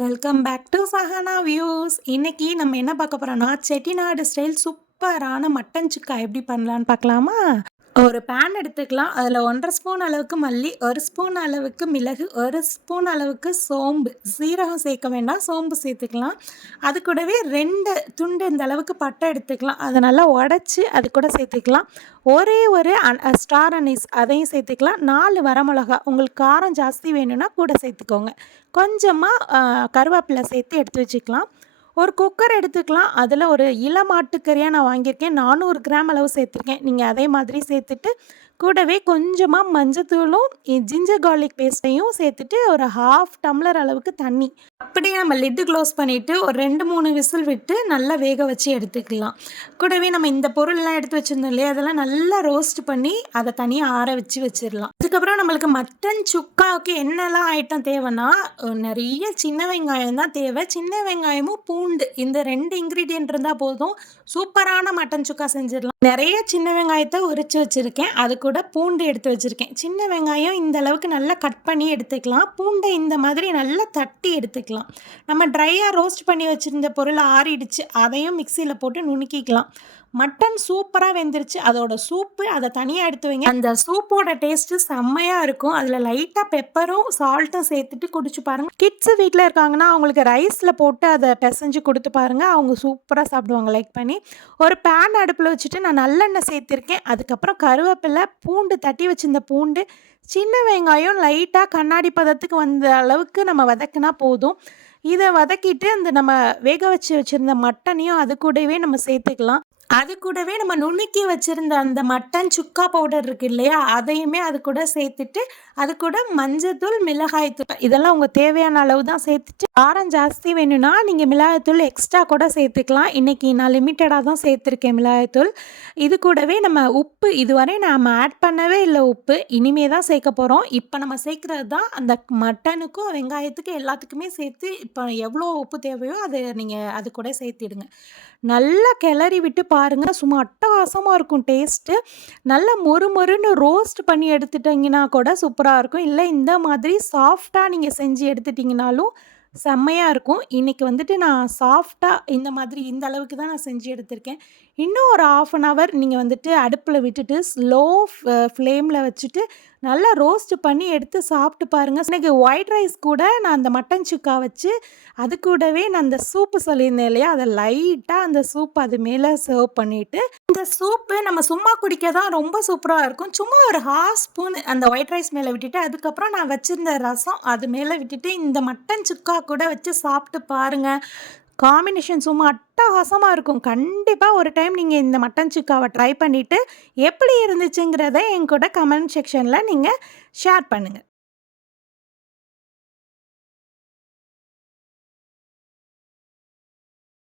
Welcome back to Sahana views. இன்னைக்கு நம்ம என்ன பார்க்க போறோம்னா, செட்டிநாடு ஸ்டைல் சூப்பரான மட்டன் சுக்கா எப்படி பண்ணலான்னு பார்க்கலாமா? ஒரு பேன் எடுத்துக்கலாம். அதில் 1½ ஸ்பூன் அளவுக்கு மல்லி, 1 ஸ்பூன் அளவுக்கு மிளகு, 1 ஸ்பூன் அளவுக்கு சோம்பு, சீரகம் சேர்க்க வேண்டாம், சோம்பு சேர்த்துக்கலாம். அது கூடவே 2 துண்டு இந்த அளவுக்கு பட்டை எடுத்துக்கலாம். அதை நல்லா உடச்சி அது கூட சேர்த்துக்கலாம். ஒரே ஒரு ஸ்டார் அனீஸ் அதையும் சேர்த்துக்கலாம். 4 வரமிளகா, உங்களுக்கு காரம் ஜாஸ்தி வேணும்னா கூட சேர்த்துக்கோங்க. கொஞ்சமாக கருவேப்பிலை சேர்த்து எடுத்து வச்சுக்கலாம். ஒரு குக்கர் எடுத்துக்கலாம். அதில் ஒரு மாட்டுக்கறியாக நான் வாங்கியிருக்கேன். 400 கிராம் அளவு சேர்த்துருக்கேன். நீங்கள் அதே மாதிரி சேர்த்துட்டு கூடவே கொஞ்சமாக மஞ்சத்தூளும் ஜிஞ்சர் கார்லிக் பேஸ்ட்டையும் சேர்த்துட்டு ஒரு 1/2 டம்ளர் அளவுக்கு தண்ணி, அப்படியே நம்ம லிட்டு க்ளோஸ் பண்ணிவிட்டு ஒரு 2-3 விசில் விட்டு நல்லா வேக வச்சு எடுத்துக்கலாம். கூடவே நம்ம இந்த பொருள்லாம் எடுத்து வச்சுருந்தோம் இல்லையா, அதெல்லாம் நல்லா ரோஸ்ட் பண்ணி அதை தனியாக ஆற வச்சிடலாம். அதுக்கப்புறம் நம்மளுக்கு மட்டன் சுக்காவுக்கு என்னெல்லாம் ஐட்டம் தேவைன்னா, நிறைய சின்ன வெங்காயம் தான் தேவை. சின்ன வெங்காயமும் பூண்டு, இந்த 2 இன்க்ரீடியன்ட் இருந்தால் போதும், சூப்பரான மட்டன் சுக்கா செஞ்சிடலாம். நிறைய சின்ன வெங்காயத்தை உரித்து வச்சுருக்கேன். அது கூட பூண்டு எடுத்து வச்சுருக்கேன். சின்ன வெங்காயம் இந்த அளவுக்கு நல்லா கட் பண்ணி எடுத்துக்கலாம். பூண்டை இந்த மாதிரி நல்லா தட்டி எடுத்துக்கலாம். நம்ம ட்ரையாக ரோஸ்ட் பண்ணி வச்சுருந்த பொருள் ஆறிடுச்சு, அதையும் மிக்சியில் போட்டு நுணுக்கிக்கலாம். மட்டன் சூப்பராக வெந்துருச்சு. அதோட சூப்பு அதை தனியாக எடுத்து வைங்க. அந்த சூப்போட டேஸ்ட்டு செம்மையாக இருக்கும். அதில் லைட்டாக பெப்பரும் சால்ட்டும் சேர்த்துட்டு குடிச்சு பாருங்கள். கிட்ஸு வீட்டில் இருக்காங்கன்னா அவங்களுக்கு ரைஸில் போட்டு அதை பிசைஞ்சு கொடுத்து பாருங்கள். அவங்க சூப்பராக சாப்பிடுவாங்க லைக் பண்ணி. ஒரு பேன் அடுப்பில் வச்சுட்டு நான் நல்லெண்ணெய் சேர்த்துருக்கேன். அதுக்கப்புறம் கருவேப்பிலை, பூண்டு தட்டி வச்சிருந்த பூண்டு, சின்ன வெங்காயம் லைட்டாக கண்ணாடி பதத்துக்கு வந்த அளவுக்கு நம்ம வதக்குனா போதும். இதை வதக்கிட்டு அந்த நம்ம வேக வச்சுருந்த மட்டனையும் அது கூடவே நம்ம சேர்த்துக்கலாம். அது கூடவே நம்ம நுணுக்கி வச்சுருந்த அந்த மட்டன் சுக்கா பவுடர் இருக்குது இல்லையா, அதையுமே அது கூட சேர்த்துட்டு அது கூட மஞ்சத்தூள், மிளகாய்த்தூள் இதெல்லாம் உங்கள் தேவையான அளவு தான் சேர்த்துட்டு, காரம் ஜாஸ்தி வேணும்னா நீங்கள் மிளகாய்த்தூள் எக்ஸ்ட்ரா கூட சேர்த்துக்கலாம். இன்றைக்கி நான் லிமிட்டடாக தான் சேர்த்துருக்கேன் மிளகாய்த்தூள். இது கூடவே நம்ம உப்பு இதுவரை நம்ம ஆட் பண்ணவே இல்லை. உப்பு இனிமே தான் சேர்க்க போகிறோம். இப்போ நம்ம சேர்க்குறது தான் அந்த மட்டனுக்கும் வெங்காயத்துக்கும் எல்லாத்துக்குமே சேர்த்து இப்போ எவ்வளோ உப்பு தேவையோ அதை நீங்கள் அது கூட சேர்த்திடுங்க. நல்லா கிளறி விட்டு பாருங்கள். சும்மா அட்டகாசமாக இருக்கும் டேஸ்ட்டு. நல்லா மொறுன்னு ரோஸ்ட் பண்ணி எடுத்துட்டிங்கன்னா கூட சூப்பராக இருக்கும். இல்லை இந்த மாதிரி சாஃப்டாக நீங்கள் செஞ்சு எடுத்துட்டிங்கனாலும் செம்மையாக இருக்கும். இன்றைக்கி வந்துட்டு நான் சாஃப்டாக இந்த மாதிரி இந்த அளவுக்கு தான் நான் செஞ்சு எடுத்திருக்கேன். இன்னும் ஒரு 1/2 hour நீங்கள் வந்துட்டு அடுப்பில் விட்டுட்டு ஸ்லோ ஃப்ளேமில் வச்சுட்டு நல்லா ரோஸ்ட் பண்ணி எடுத்து சாப்பிட்டு பாருங்கள். எனக்கு ஒயிட் ரைஸ் கூட நான் அந்த மட்டன் சுக்கா வச்சு அது கூடவே நான் அந்த சூப்பு சொல்லியிருந்தேன் இல்லையா, அதை லைட்டாக அந்த சூப் அது மேலே சர்வ் பண்ணிவிட்டு, இந்த சூப்பு நம்ம சும்மா குடிக்க தான் ரொம்ப சூப்பராக இருக்கும். சும்மா ஒரு 1/2 ஸ்பூன் அந்த ஒயிட் ரைஸ் மேலே விட்டுட்டு அதுக்கப்புறம் நான் வச்சுருந்த ரசம் அது மேலே விட்டுட்டு இந்த மட்டன் சுக்கா கூட வச்சு சாப்பிட்டு பாருங்கள். காம்பினேஷன் சும்மா அட்டகாசமாக இருக்கும். கண்டிப்பாக ஒரு டைம் நீங்கள் இந்த மட்டன் சுக்காவை ட்ரை பண்ணிவிட்டு எப்படி இருந்துச்சுங்கிறத என் கூட கமெண்ட் செக்ஷனில் நீங்கள் ஷேர் பண்ணுங்கள்.